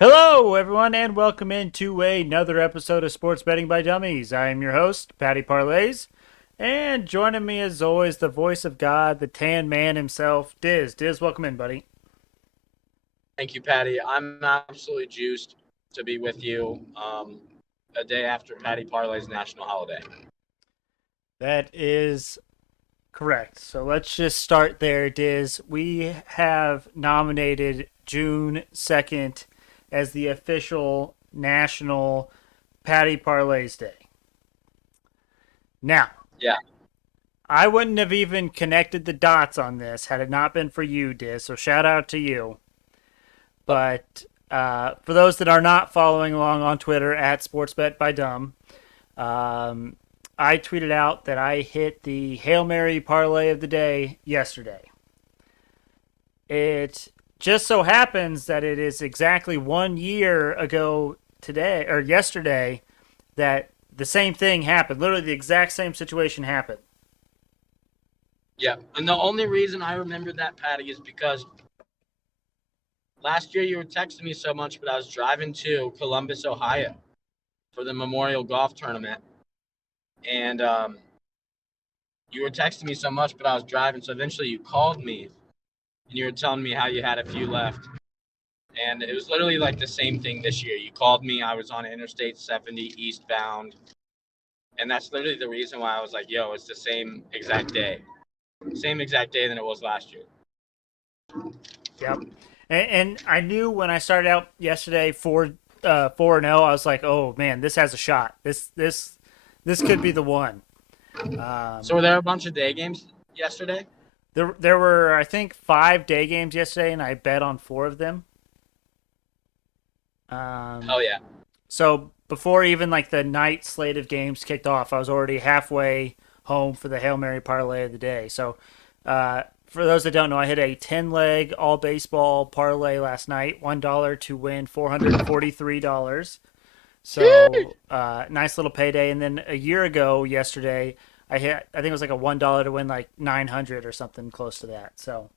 Hello, everyone, and welcome into another episode of Sports Betting by Dummies. I am your host, Patty Parlays, and joining me as always, the voice of God, the tan man himself, Dizz. Dizz, welcome in, buddy. Thank you, Patty. I'm absolutely juiced to be with you a day after Patty Parlay's national holiday. That is correct. So let's just start there, Diz. We have nominated June 2nd as the official National Patty Parlays Day. Now, Yeah. I wouldn't have even connected the dots on this had it not been for you, Diz. So shout out to you. But for those that are not following along on Twitter at SportsBetByDumb, I tweeted out that I hit the Hail Mary parlay of the day yesterday. It just so happens that it is exactly 1 year ago today, or yesterday, that the same thing happened. Literally the exact same situation happened. Yeah. And the only reason I remember that, Patty, is because last year you were texting me so much, but I was driving to Columbus, Ohio for the Memorial Golf Tournament. And you were texting me so much, but I was driving. So eventually you called me and you were telling me how you had a few left. And it was literally like the same thing this year. You called me. I was on Interstate 70 eastbound. And that's literally the reason why I was like, yo, it's the same exact day. Same exact day than it was last year. Yep. And I knew when I started out yesterday 4-0, I was like, oh man, this has a shot. This could be the one. So were there a bunch of day games yesterday? There were, I think, 5 day games yesterday, and I bet on 4 of them. Oh, yeah. So before even like the night slate of games kicked off, I was already halfway home for the Hail Mary parlay of the day. So for those that don't know, I hit a 10-leg all baseball parlay last night, $1 to win $443. So nice little payday. And then a year ago, yesterday, I hit, I think it was like a $1 to win like 900 or something close to that. So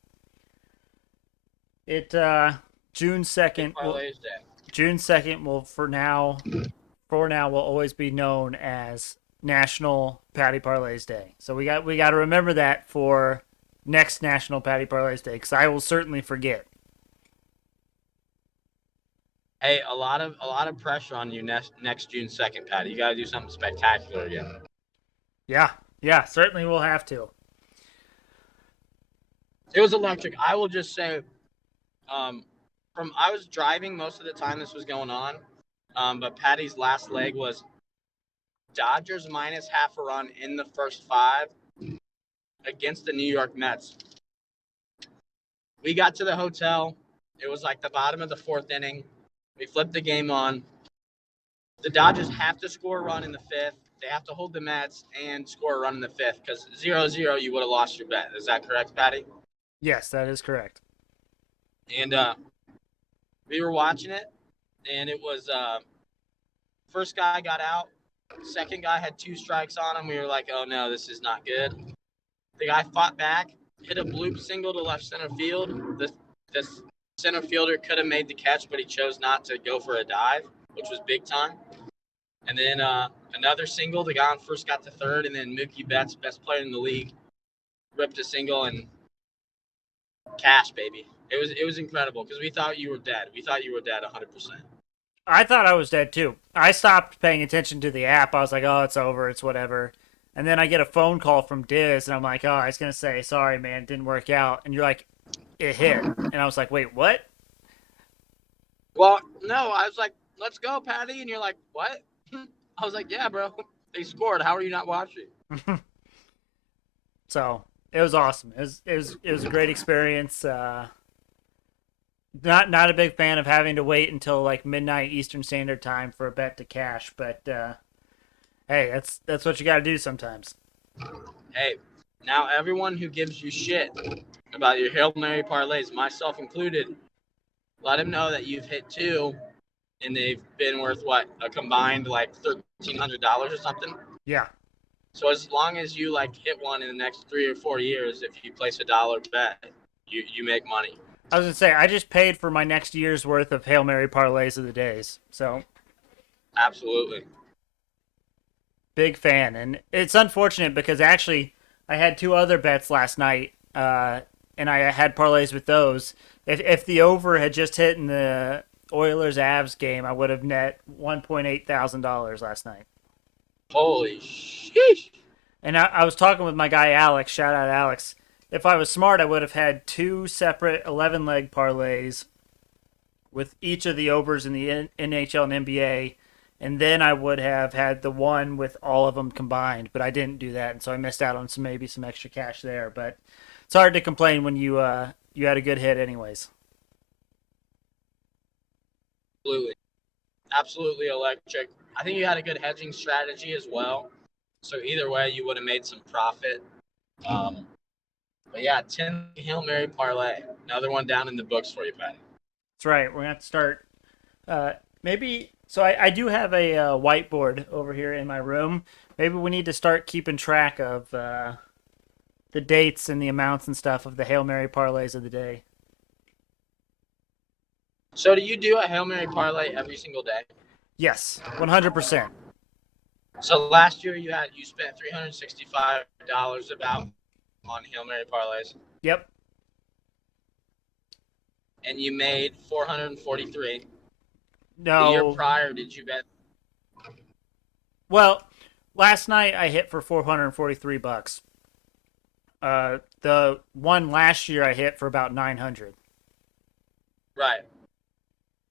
it June 2nd June 2nd will for now will always be known as National Patty Parlays Day. So we got to remember that for next National Patty Parlays Day, cuz I will certainly forget. Hey, a lot of pressure on you next June 2nd, Patty. You got to do something spectacular again. Yeah, certainly we'll have to. It was electric. I will just say, I was driving most of the time this was going on, but Patty's last leg was Dodgers minus half a run in the first 5 against the New York Mets. We got to the hotel. It was like the bottom of the 4th inning. We flipped the game on. The Dodgers have to score a run in the 5th. They have to hold the Mets and score a run in the 5th because 0-0, you would have lost your bet. Is that correct, Patty? Yes, that is correct. And we were watching it, and it was first guy got out. Second guy had 2 strikes on him. We were like, oh, no, this is not good. The guy fought back, hit a bloop single to left center field. The center fielder could have made the catch, but he chose not to go for a dive, which was big time. And then another single. The guy on first got to third, and then Mookie Betts, best player in the league, ripped a single and cash, baby. It was incredible because we thought you were dead. We thought you were dead 100%. I thought I was dead too. I stopped paying attention to the app. I was like, oh, it's over. It's whatever. And then I get a phone call from Diz, and I'm like, oh, I was going to say, sorry, man, it didn't work out. And you're like, it hit. And I was like, wait, what? Well, no, I was like, let's go, Patty. And you're like, what? I was like, yeah, bro. They scored. How are you not watching? So it was awesome. It was a great experience. Not a big fan of having to wait until like midnight Eastern Standard Time for a bet to cash, but hey, that's what you got to do sometimes. Hey, now everyone who gives you shit about your Hail Mary parlays, myself included, let them know that you've hit 2, and they've been worth what, a combined like $1,300 or something. Yeah. So as long as you like hit one in the next 3 or 4 years, if you place $1 bet, you make money. I was gonna say I just paid for my next year's worth of Hail Mary parlays of the days. So Absolutely. big fan, and it's unfortunate because actually I had two other bets last night, and I had parlays with those. If the over had just hit in the Oilers Avs game, I would have net $1,800 last night. Holy sheesh. And I was talking with my guy Alex. Shout out Alex. If I was smart, I would have had two separate 11 leg parlays with each of the overs in the NHL and NBA, and then I would have had the one with all of them combined. But I didn't do that, and so I missed out on maybe some extra cash there. But it's hard to complain when you had a good hit, anyways. Absolutely. Absolutely electric. I think you had a good hedging strategy as well. So either way, you would have made some profit. Um, but yeah, 10 Hail Mary parlay. Another one down in the books for you, Patty. That's right. We're gonna have to start. Maybe so. I do have a whiteboard over here in my room. Maybe we need to start keeping track of the dates and the amounts and stuff of the Hail Mary parlays of the day. So do you do a Hail Mary parlay every single day? Yes, 100%. So last year you spent $365 about on Hail Mary parlays, Yep. and you made 443. The year No. prior, did you bet? Well, last night I hit for $443. The one last year I hit for about 900. Right.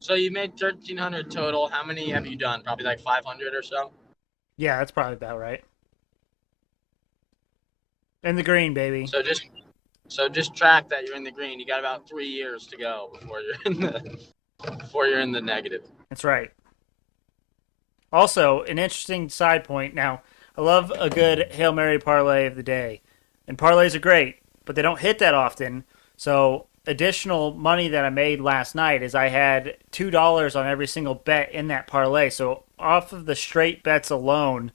So you made 1,300 total. How many have you done? Probably like 500 or so. Yeah, that's probably about right. In the green, baby. So just track that you're in the green. You got about 3 years to go before you're in the negative. That's right. Also, an interesting side point. Now, I love a good Hail Mary parlay of the day. And parlays are great, but they don't hit that often. So, additional money that I made last night is I had $2 on every single bet in that parlay. So, off of the straight bets alone,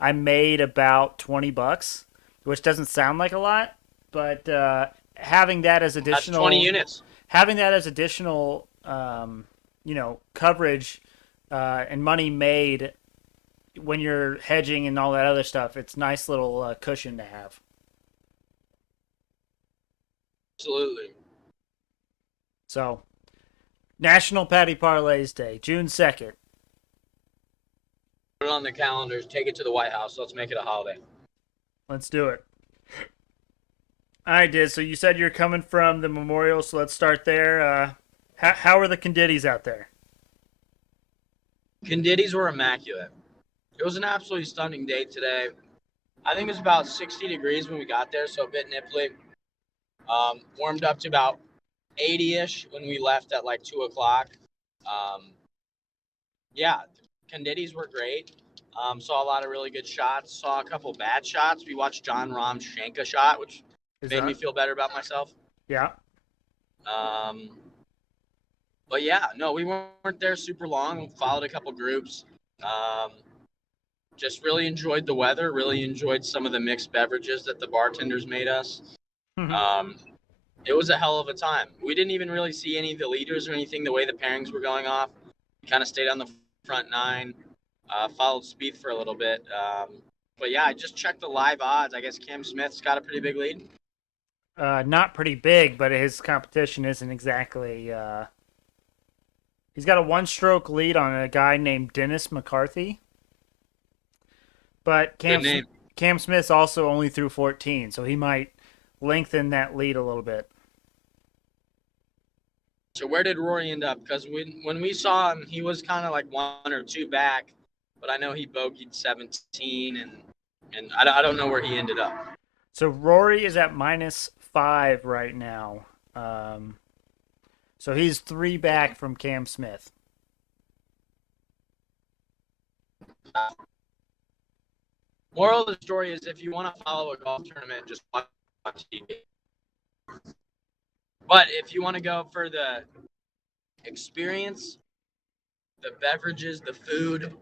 I made about $20, which doesn't sound like a lot, but having that as That's 20 additional units. having that as additional coverage and money made when you're hedging and all that other stuff, it's nice little cushion to have. Absolutely. So, National Patty Parlays Day, June 2nd. Put it on the calendars. Take it to the White House. Let's make it a holiday. Let's do it. All right, Diz. So you said you're coming from the memorial, so let's start there. How are the conditties out there? Conditties were immaculate. It was an absolutely stunning day today. I think it was about 60 degrees when we got there, so a bit nipply. Warmed up to about 80-ish when we left at like 2 o'clock. Yeah, conditties were great. Saw a lot of really good shots. Saw a couple bad shots. We watched John Rahm shank a shot, which Is made me that? feel better about myself. Yeah. Um, but yeah, no, we weren't there super long. We followed a couple groups. Um, just really enjoyed the weather. Really enjoyed some of the mixed beverages that the bartenders made us. Um, it was a hell of a time. We didn't even really see any of the leaders or anything the way the pairings were going off. We kind of stayed on the front nine, followed Spieth for a little bit. But yeah, I just checked the live odds. I guess Cam Smith's got a pretty big lead. Not pretty big, but his competition isn't exactly. He's got a one-stroke lead on a guy named Dennis McCarthy, but Good name. Cam Smith's also only through 14, so he might lengthen that lead a little bit. So where did Rory end up? Because when we saw him, he was kind of like one or two back, but I know he bogeyed 17, and I don't know where he ended up. So Rory is at -5 right now. So he's 3 back from Cam Smith. Moral of the story is if you want to follow a golf tournament, just watch TV. But if you want to go for the experience, the beverages, the food,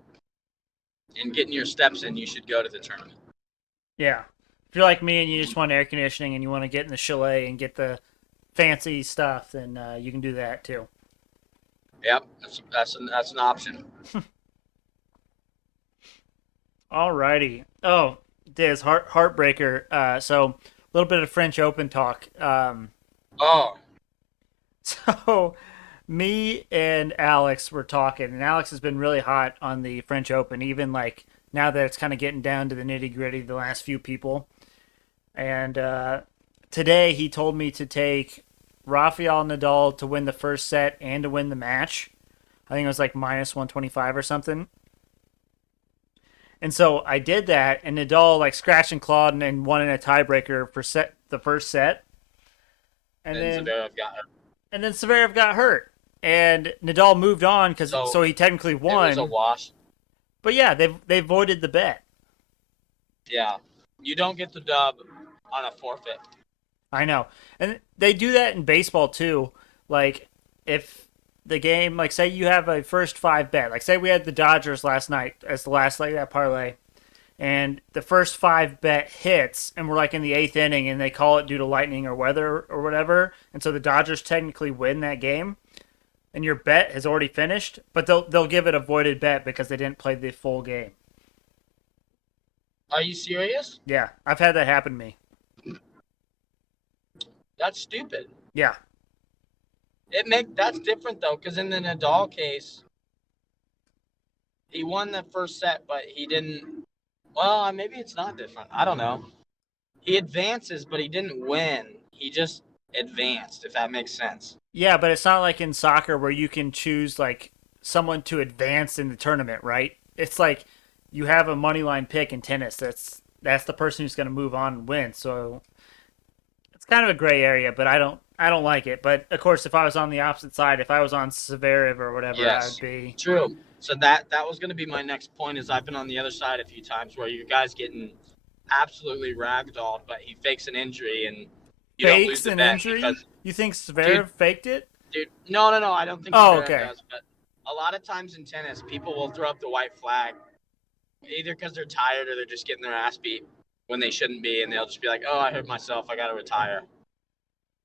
and getting your steps in, you should go to the tournament. Yeah. If you're like me and you just want air conditioning and you want to get in the chalet and get the fancy stuff, then you can do that too. Yep, that's an option. Alrighty. Oh, Diz, heartbreaker. So a little bit of French Open talk. Oh, So me and Alex were talking, and Alex has been really hot on the French Open, even like now that it's kind of getting down to the nitty gritty, the last few people. And today he told me to take Rafael Nadal to win the first set and to win the match. I think it was like minus 125 or something. And so I did that, and Nadal like scratched and clawed and won in a tiebreaker for the first set. And and then Zverev got her. and then Zverev got hurt, and Nadal moved on because So so he technically it was a won. wash. But yeah, they voided the bet. Yeah, you don't get the dub on a forfeit. I know, and they do that in baseball too. Like if the game, like say you have a first five bet, like say we had the Dodgers last night as the last leg of that parlay, and the first five bet hits, and we're like in the eighth inning, and they call it due to lightning or weather or whatever, and so the Dodgers technically win that game, and your bet has already finished, but they'll give it a voided bet because they didn't play the full game. Are you serious? Yeah, I've had that happen to me. That's stupid. Yeah, That's different though, because in the Nadal case, he won the first set, but he didn't. Well, maybe it's not different. I don't know. He advances, but he didn't win. He just advanced, if that makes sense. yeah, but it's not like in soccer where you can choose like someone to advance in the tournament, right? It's like you have a money line pick in tennis. That's the person who's going to move on and win. So it's kind of a gray area, but I don't like it. But of course, if I was on the opposite side, if I was on Zverev or whatever, I would Yes, be. true. So that was going to be my next point. Is I've been on the other side a few times where your guy's getting absolutely ragdolled, but he fakes an injury and you don't lose Fakes the an bet injury? because, You think dude, Zverev faked it? no, I don't think Oh, Zverev okay. does. But a lot of times in tennis, people will throw up the white flag either because they're tired or they're just getting their ass beat when they shouldn't be, and they'll just be like, "Oh, I hurt myself. I got to retire,"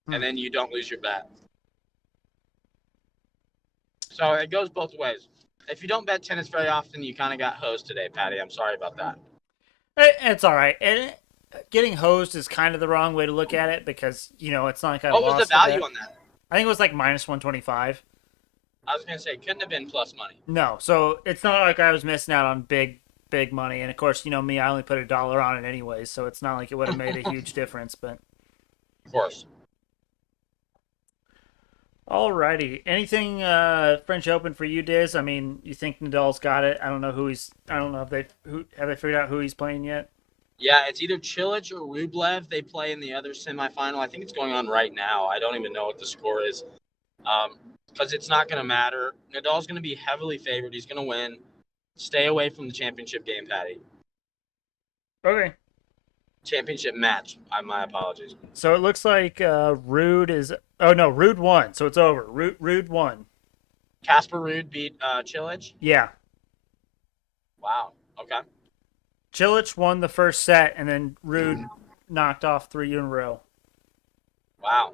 Hmm. and then you don't lose your bet. So it goes both ways. If you don't bet tennis very often, you kind of got hosed today, Patty. I'm sorry about that. It's all right. And getting hosed is kind of the wrong way to look at it because it's not like I What was the lost the value bet. on that? I think it was like minus 125. I was gonna say it couldn't have been plus money. No, so it's not like I was missing out on big money. And of course, me, I only put $1 on it anyways, so it's not like it would have made a huge difference. But Of course. alrighty, anything French Open for you, Diz? I mean, you think Nadal's got it? I don't know who he's. I don't know if have they figured out who he's playing yet. Yeah, it's either Chilich or Rublev. They play in the other semifinal. I think it's going on right now. I don't even know what the score is. Because it's not going to matter. Nadal's going to be heavily favored. He's going to win. Stay away from the championship game, Patty. Okay. Championship match. My apologies. So it looks like Rude is. Oh no, Rude won, so it's over. Rude won. Casper Ruud beat Chilich. Yeah, Wow. Okay. Chilich won the first set, and then Rude knocked off three in a row. Wow.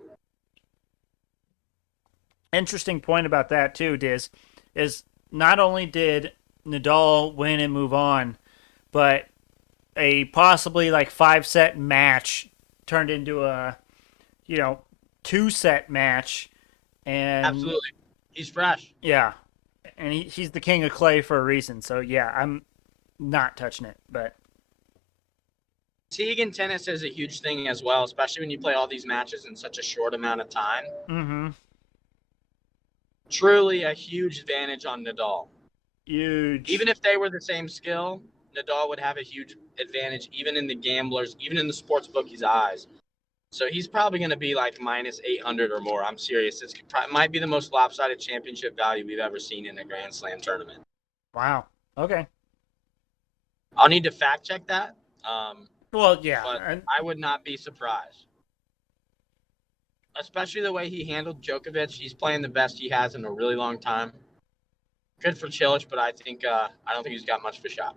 Interesting point about that too, Diz, is not only did Nadal win and move on, but a possibly like 5 set match turned into a you know 2 set match, and Absolutely. He's fresh. yeah, and he's the king of clay for a reason. So yeah, I'm not touching it, but Fatigue in tennis is a huge thing as well, especially when you play all these matches in such a short amount of time. mm-hmm. Truly a huge advantage on Nadal. Huge. Even if they were the same skill, Nadal would have a huge advantage, even in the gamblers, even in the sports bookies' eyes. So he's probably going to be like minus 800 or more. I'm serious. It might be the most lopsided championship value we've ever seen in a Grand Slam tournament. Wow. Okay. I'll need to fact check that, Well, yeah. but I would not be surprised. Especially the way he handled Djokovic. He's playing the best he has in a really long time. Good for Chilich, but I don't think he's got much of a shot.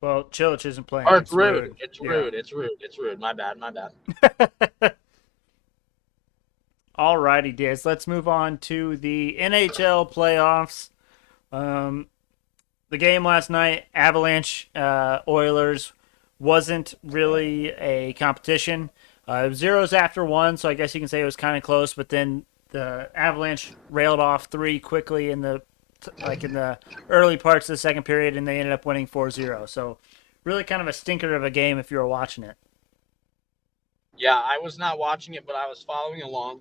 Well, Chilich isn't playing. Or it's rude. Yeah. It's rude. My bad. Alrighty, Diz. Let's move on to the NHL playoffs. Um, the game last night, Avalanche Oilers, wasn't really a competition. It was zeros after one, so I guess you can say it was kind of close. But then the Avalanche railed off three quickly in the early parts of the second period, and they ended up winning 4-0. So really kind of a stinker of a game if you were watching it. Yeah, I was not watching it, but I was following along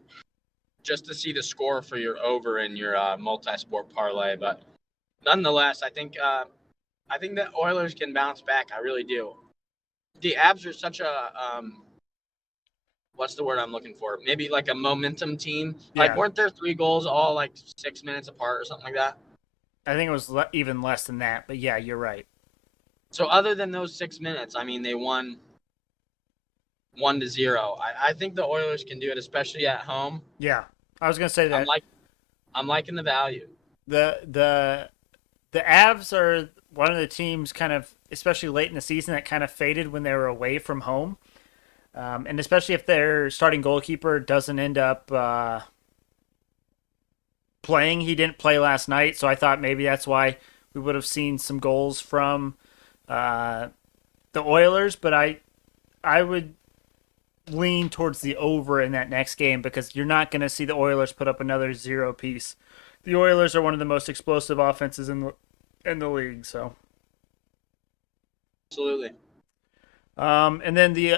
just to see the score for your over in your multi-sport parlay. But nonetheless, I think that Oilers can bounce back. I really do. The Avs are such a what's the word I'm looking for? Maybe like a momentum team. Like, Yeah, weren't there 3 goals all like 6 minutes apart or something like that? I think it was even less than that. But yeah, you're right. So other than those 6 minutes, I mean, they won 1-0. I think the Oilers can do it, especially at home. Yeah, I was gonna say I'm that like I'm liking the value. the the Avs are one of the teams kind of, especially late in the season, that kind of faded when they were away from home. And especially if their starting goalkeeper doesn't end up playing. He didn't play last night, so I thought maybe that's why we would have seen some goals from uh, the Oilers. But I would lean towards the over in that next game because you're not going to see the Oilers put up another zero piece. The Oilers are one of the most explosive offenses in the league. So, Absolutely. and then the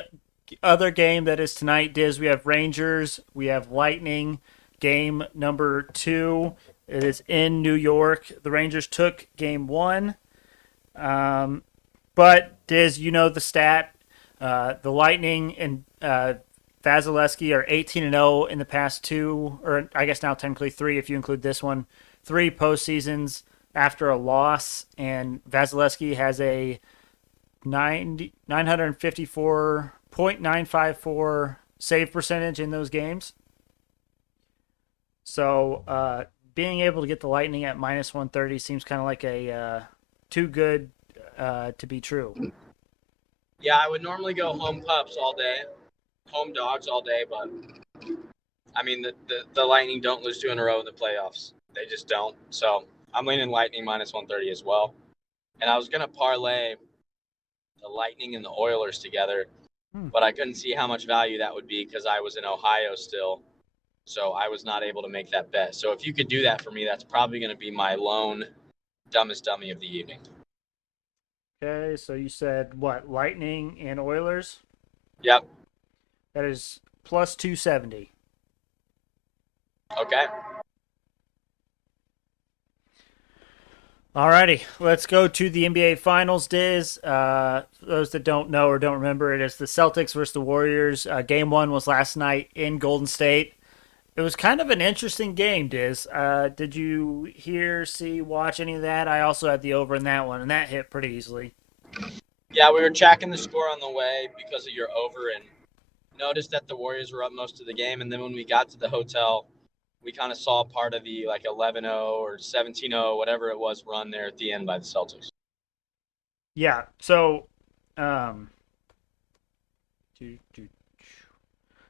other game that is tonight is we have Rangers, we have Lightning. Game number 2. It is in New York. The Rangers took game 1. But Diz, you know the stat. The Lightning and Vasilevsky are 18-0 in the past 2, or I guess now technically 3 if you include this one. 3 postseasons after a loss, and Vasilevsky has a 954.954 save percentage in those games. So being able to get the Lightning at minus 130 seems kind of like a too good to be true. Yeah, I would normally go home pups all day, home dogs all day, but I mean the Lightning don't lose 2 in a row in the playoffs. They just don't. So I'm leaning Lightning minus 130 as well. And I was gonna parlay the Lightning and the Oilers together, but I couldn't see how much value that would be because I was in Ohio still. So I was not able to make that bet. So if you could do that for me, that's probably going to be my lone dumbest dummy of the evening. Okay, so you said what? Lightning and Oilers? Yep. That is plus 270. Okay. Alrighty, let's go to the NBA Finals, Diz. Those that don't know or don't remember, it is the Celtics versus the Warriors. Game 1 was last night in Golden State. It was kind of an interesting game, Diz. Did you hear, see, watch any of that? I also had the over in that one, and that hit pretty easily. Yeah, we were tracking the score on the way because of your over and noticed that the Warriors were up most of the game. And then when we got to the hotel, we kind of saw part of the like 11-0 or 17-0, whatever it was, run there at the end by the Celtics. Yeah, so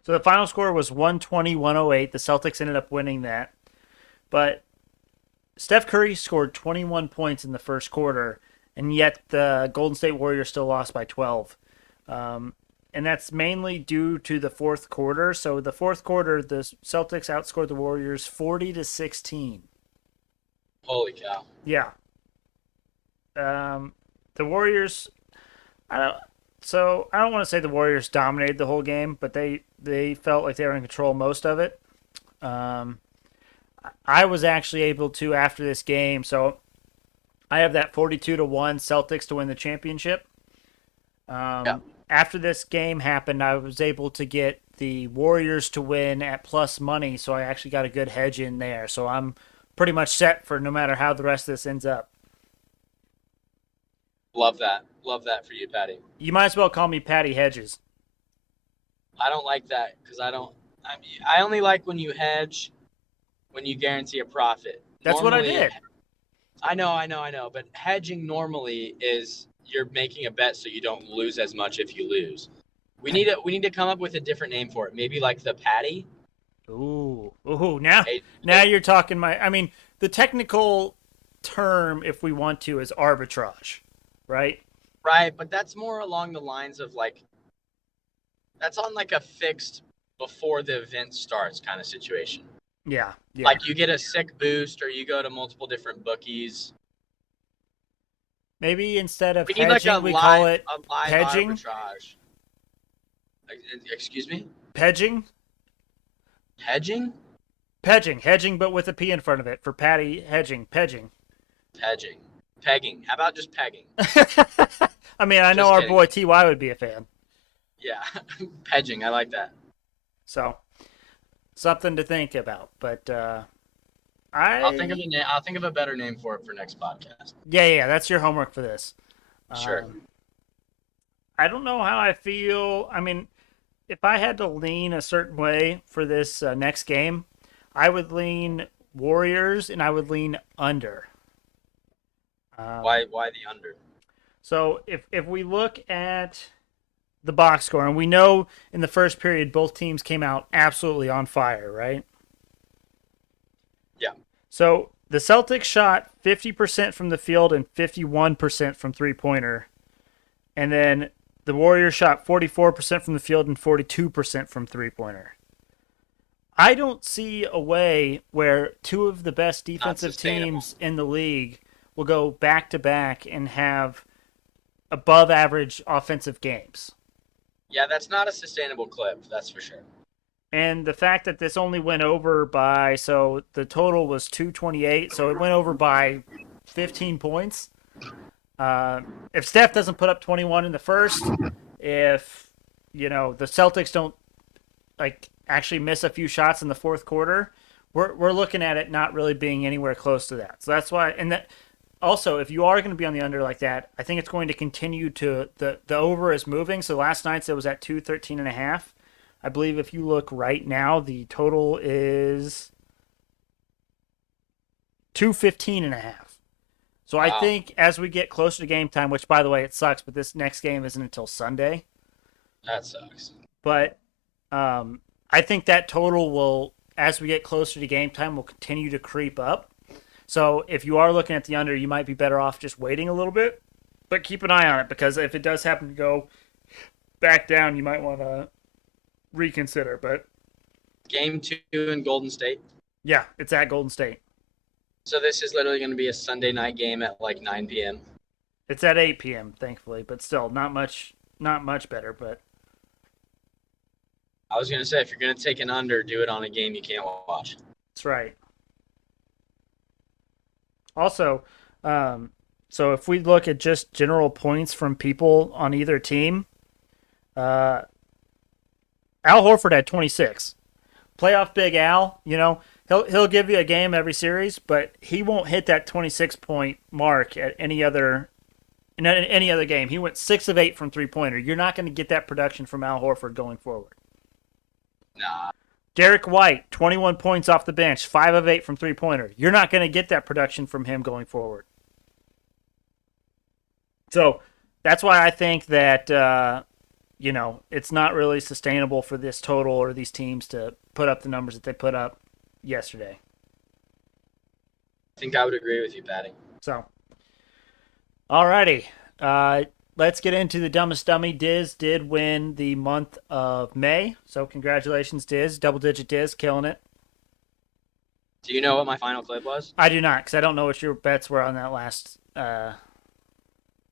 so the final score was 120-108. The Celtics ended up winning that. But Steph Curry scored 21 points in the first quarter, and yet the Golden State Warriors still lost by 12. And that's mainly due to the fourth quarter. So the fourth quarter, the Celtics outscored the Warriors 40-16. Holy cow. Yeah. The Warriors, I don't want to say the Warriors dominated the whole game, but they felt like they were in control most of it. I was actually able to, after this game, so I have that 42-1 Celtics to win the championship. Yeah. After this game happened, I was able to get the Warriors to win at plus money, so I actually got a good hedge in there. So I'm pretty much set for no matter how the rest of this ends up. Love that. Love that for you, Patty. You might as well call me Patty Hedges. I don't like that because I only like when you hedge when you guarantee a profit. That's what I did. I know. But hedging normally is you're making a bet so you don't lose as much if you lose. We need to come up with a different name for it. Maybe like the patty. Ooh. Now Hey, you're talking my. I mean, the technical term, if we want to, is arbitrage, right? right, but that's more along the lines of like that's on like a fixed before the event starts kind of situation. Yeah. Like you get a sick boost or you go to multiple different bookies. Maybe instead of We need like hedging, we call it a live pedging. arbitrage. Excuse me? Pedging. Hedging? Hedging, but with a P in front of it for Patty hedging, pedging. Hedging. Pegging. How about just pegging? I mean, I know Just our kidding. boy Ty would be a fan, Yeah. Pedging. I like that. so something to think about. But I'll think of a better name for it for next podcast. yeah, that's your homework for this. Sure. I don't know how I feel. I mean, if I had to lean a certain way for this next game, I would lean Warriors and I would lean under. Why the under? So if we look at the box score, and we know in the first period both teams came out absolutely on fire, right? Yeah. So the Celtics shot 50% from the field and 51% from three-pointer. And then the Warriors shot 44% from the field and 42% from three-pointer. I don't see a way where two of the best defensive teams in the league will go back to back and have above average offensive games. Yeah, that's not a sustainable clip, that's for sure. And the fact that this only went over by, so the total was 228, so it went over by 15 points. If Steph doesn't put up 21 in the first, if the Celtics don't like actually miss a few shots in the fourth quarter, we're looking at it not really being anywhere close to that. So that's why, and that also, if you are going to be on the under like that, I think it's going to continue to the over is moving. So last night's it was at 213.5. I believe if you look right now, the total is 215.5. So I think as we get closer to game time, which by the way it sucks, but this next game isn't until Sunday. That sucks. But I think that total will, as we get closer to game time, will continue to creep up. So if you are looking at the under, you might be better off just waiting a little bit, but keep an eye on it because if it does happen to go back down, you might want to reconsider. But Game 2 in Golden State. yeah, it's at Golden State. So this is literally going to be a Sunday night game at like 9 p.m. It's at 8 p.m. thankfully, but still not much better. But I was going to say, if you're going to take an under, do it on a game you can't watch. that's right. Also, so if we look at just general points from people on either team, Al Horford had 26. Playoff Big Al, he'll give you a game every series, but he won't hit that 26-point mark at any other game. He went 6 of 8 from three-pointer. You're not going to get that production from Al Horford going forward. Nah. Derek White, 21 points off the bench, 5 of 8 from three-pointer. You're not going to get that production from him going forward. So that's why I think that, it's not really sustainable for this total or these teams to put up the numbers that they put up yesterday. I think I would agree with you, Patty. So, alrighty. Let's get into the dumbest dummy. Dizz did win the month of May, so congratulations, Dizz. Double-digit Dizz, killing it. Do you know what my final clip was? I do not, because I don't know what your bets were on that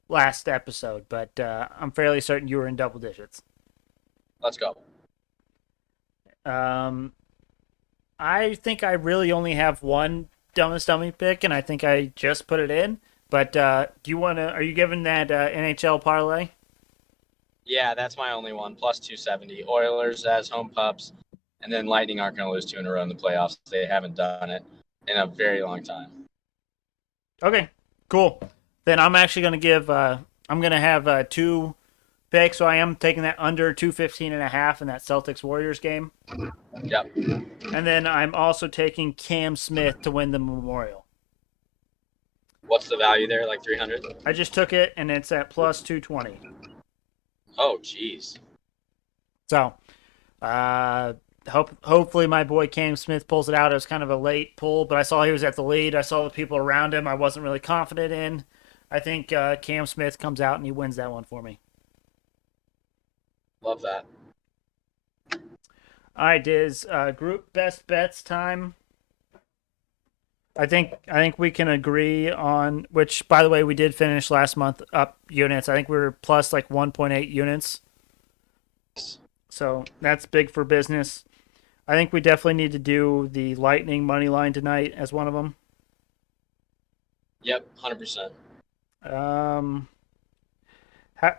last episode, but I'm fairly certain you were in double digits. Let's go. I think I really only have one dumbest dummy pick, and I think I just put it in. But are you giving that NHL parlay? Yeah, that's my only one. Plus 270. Oilers as home pups. And then Lightning aren't going to lose 2 in a row in the playoffs. They haven't done it in a very long time. Okay, cool. Then I'm actually going to I'm going to have 2 picks. So I am taking that under 215.5 in that Celtics Warriors game. Yep. And then I'm also taking Cam Smith to win the Memorial. What's the value there? Like 300? I just took it, and it's at plus 220. Oh, jeez. So, Hopefully my boy Cam Smith pulls it out. It was kind of a late pull, but I saw he was at the lead. I saw the people around him. I wasn't really confident in. I think Cam Smith comes out and he wins that one for me. Love that. All right, Diz. Group best bets time. I think we can agree on which. By the way, we did finish last month up units. I think we were plus like 1.8 units, so that's big for business. I think we definitely need to do the Lightning money line tonight as one of them. Yep, 100%. Um,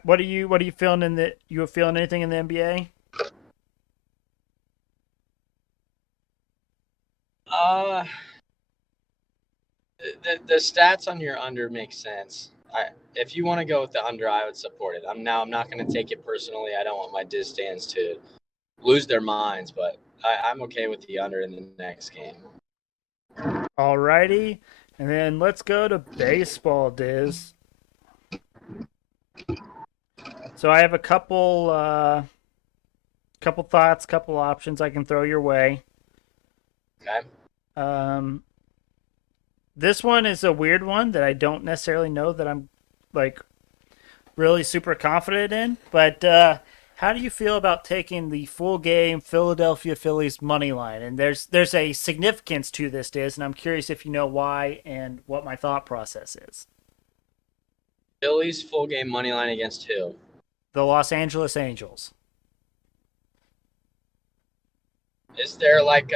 what are you feeling in the? You feeling anything in the NBA? Uh, the stats on your under make sense. If you want to go with the under, I would support it. I'm not going to take it personally. I don't want my Dizz stands to lose their minds, but I'm okay with the under in the next game. Alrighty, and then let's go to baseball, Diz. So I have a couple thoughts, couple options I can throw your way. Okay. Um, this one is a weird one that I don't necessarily know that I'm like really super confident in. But how do you feel about taking the full game Philadelphia Phillies money line? And there's a significance to this, Diz, and I'm curious if you know why and what my thought process is. Phillies full game money line against who? The Los Angeles Angels. Is there like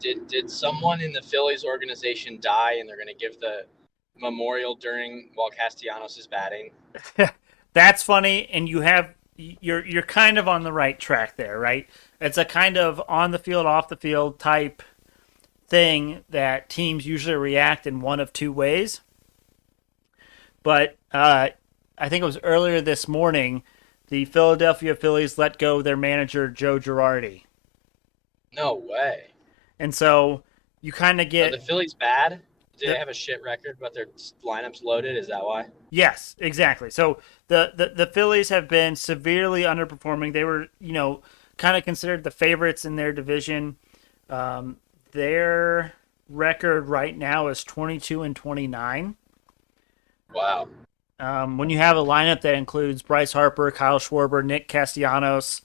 did someone in the Phillies organization die and they're going to give the memorial during while Castellanos is batting? That's funny, and you're kind of on the right track there, right? It's a kind of on the field, off the field type thing that teams usually react in one of two ways. But I think it was earlier this morning, the Philadelphia Phillies let go their manager Joe Girardi, No way. and so you kind of Are the get Phillies bad? Do they the have a shit record, but their lineup's loaded? Is that why? yes, exactly. So the Phillies have been severely underperforming. They were kind of considered the favorites in their division. Um, their record right now is 22-29. Wow. When you have a lineup that includes Bryce Harper, Kyle Schwarber, Nick Castellanos,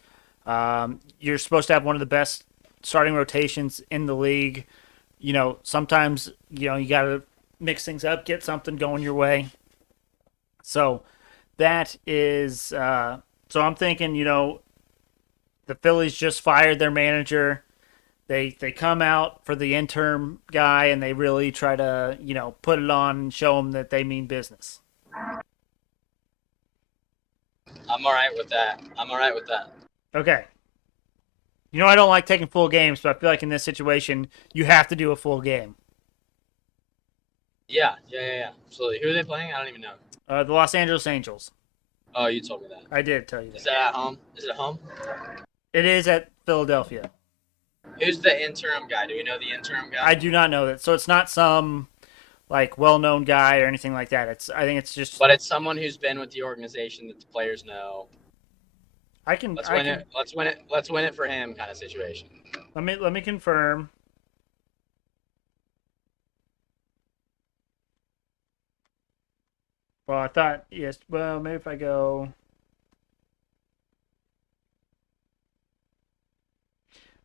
you're supposed to have one of the best starting rotations in the league. Sometimes you got to mix things up, get something going your way. So that is so I'm thinking, the Phillies just fired their manager. They come out for the interim guy and they really try to, put it on and show them that they mean business. I'm all right with that. I'm all right with that. Okay. I don't like taking full games, but I feel like in this situation, you have to do a full game. Yeah. Absolutely. Who are they playing? I don't even know. The Los Angeles Angels. Oh, you told me that. I did tell you Is that. that at home? Is it at home? It is at Philadelphia. Who's the interim guy? Do we know the interim guy? I do not know that. So it's not some like well-known guy or anything like that. I think it's just But it's someone who's been with the organization that the players know. I can Let's I win can it. Let's win it. Let's win it for him kind of situation. let me confirm. Well, I thought yes. Well, maybe if I go.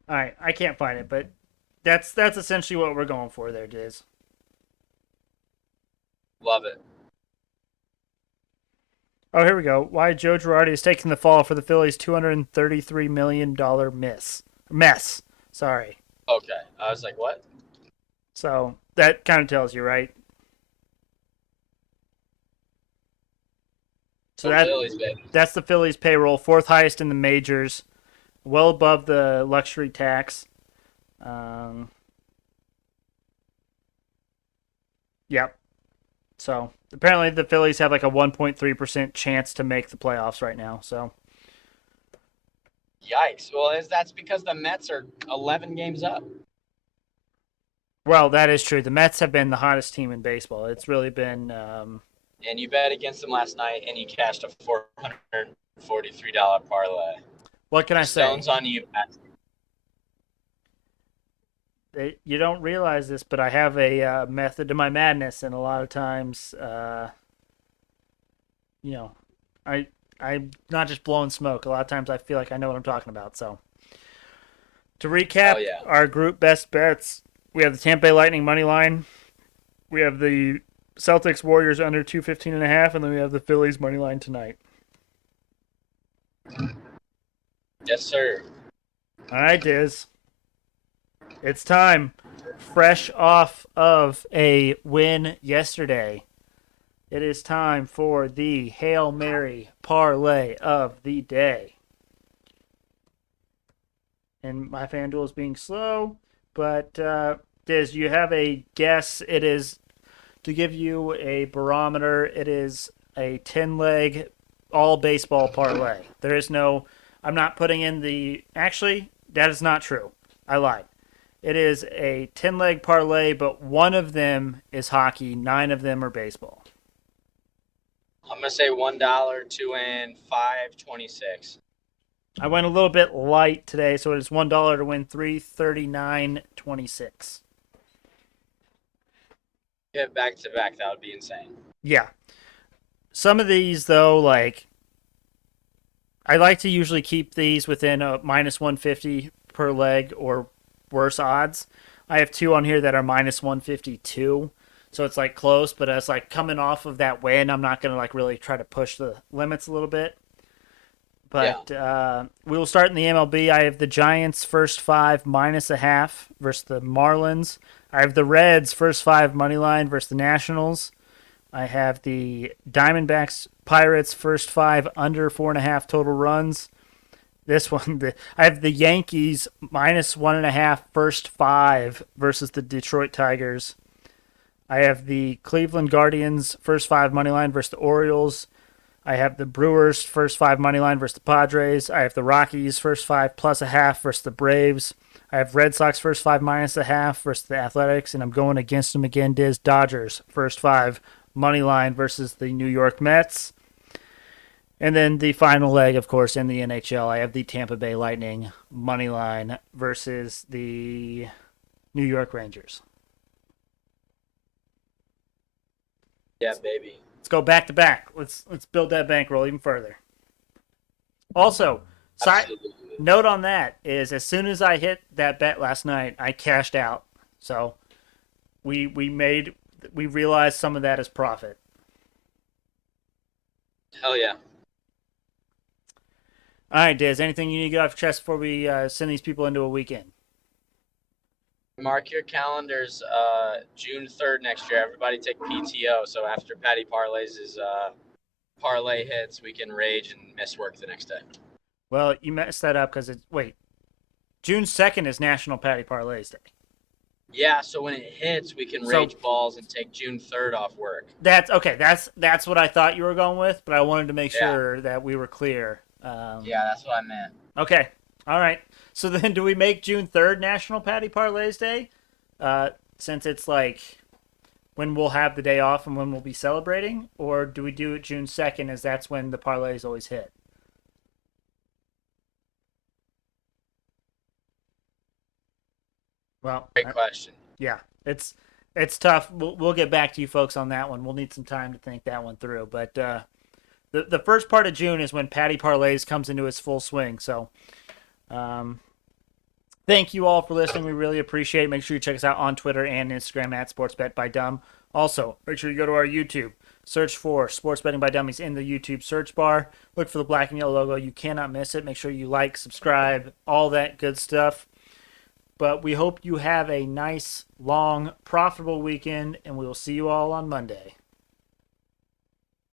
All right, I can't find it, but that's essentially what we're going for there, Diz. Love it. Oh, here we go. Why Joe Girardi is taking the fall for the Phillies' $233 million mess. Sorry. Okay. I was like, what? So that kind of tells you, right? So The Phillies, baby. that's the Phillies' payroll, fourth highest in the majors, well above the luxury tax. Um, yep. So apparently the Phillies have like a 1.3% chance to make the playoffs right now. So Yikes. Well, that's because the Mets are 11 games up. well, that is true. The Mets have been the hottest team in baseball. It's really been And you bet against them last night, and you cashed a $443 parlay. what can I say? Stones on you, Pat. You don't realize this, but I have a method to my madness, and a lot of times, you know, I I'm not just blowing smoke. A lot of times, I feel like I know what I'm talking about. So to Oh recap, yeah. our group best bets: we have the Tampa Bay Lightning money line, we have the Celtics Warriors under 215.5, and then we have the Phillies money line tonight. Yes, sir. All right, Diz, it's time. Fresh off of a win yesterday, it is time for the Hail Mary parlay of the day. And my FanDuel is being slow, but Diz, you have a guess. It is to give you a barometer. It is a 10 leg all baseball parlay. There is no, I'm not putting in the, actually, that is not true. I lied. It is a 10 leg parlay, but one of them is hockey, nine of them are baseball. I'm gonna say $1 to win 526. I went a little bit light today, so it is $1 to win 339.26. Get back to back. That would be insane. Yeah. Some of these though, like I like to usually keep these within a minus 150 per leg or worse odds. I have two on here that are minus 152. So it's like close, but as like coming off of that win, I'm not going to like really try to push the limits a little bit. But we will start in the MLB. I have the Giants first five minus a half versus the Marlins. I have the Reds first five money line versus the Nationals. I have the Diamondbacks Pirates first five under 4.5 total runs. This one, I have the Yankees minus 1.5 first five versus the Detroit Tigers. I have the Cleveland Guardians first five money line versus the Orioles. I have the Brewers first five money line versus the Padres. I have the Rockies first five plus a half versus the Braves. I have Red Sox first five minus a half versus the Athletics, and I'm going against them again. Diz Dodgers first five money line versus the New York Mets. And then the final leg, of course, in the NHL, I have the Tampa Bay Lightning money line versus the New York Rangers. Yeah, baby. Let's go back to back. Let's build that bankroll even further. Also, side note on that is as soon as I hit that bet last night, I cashed out. So we realized some of that is profit. Hell yeah. All right, Diz. Anything you need to get off your chest before we send these people into a weekend? Mark your calendars. June 3rd next year. Everybody take PTO. So after Patty parlays his parlay hits, we can rage and miss work the next day. Well, you messed that up because June 2nd is National Patty Parlays Day. Yeah, so when it hits, we can rage balls and take June 3rd off work. That's okay. That's what I thought you were going with, but I wanted to make sure that we were clear. Yeah, that's what I meant. Okay. All right. So then, do we make June 3rd National Patty Parlays Day? Since it's like when we'll have the day off and when we'll be celebrating, or do we do it June 2nd, as that's when the parlays always hit? Well, Great question. yeah, it's tough. We'll get back to you folks on that one. We'll need some time to think that one through. But the first part of June is when Patty Parlays comes into its full swing. So, thank you all for listening. We really appreciate it. Make sure you check us out on Twitter and Instagram at SportsBetByDumb. Also, make sure you go to our YouTube. Search for Sports Betting by Dummies in the YouTube search bar. Look for the black and yellow logo. You cannot miss it. Make sure you like, subscribe, all that good stuff. But we hope you have a nice, long, profitable weekend, and we will see you all on Monday.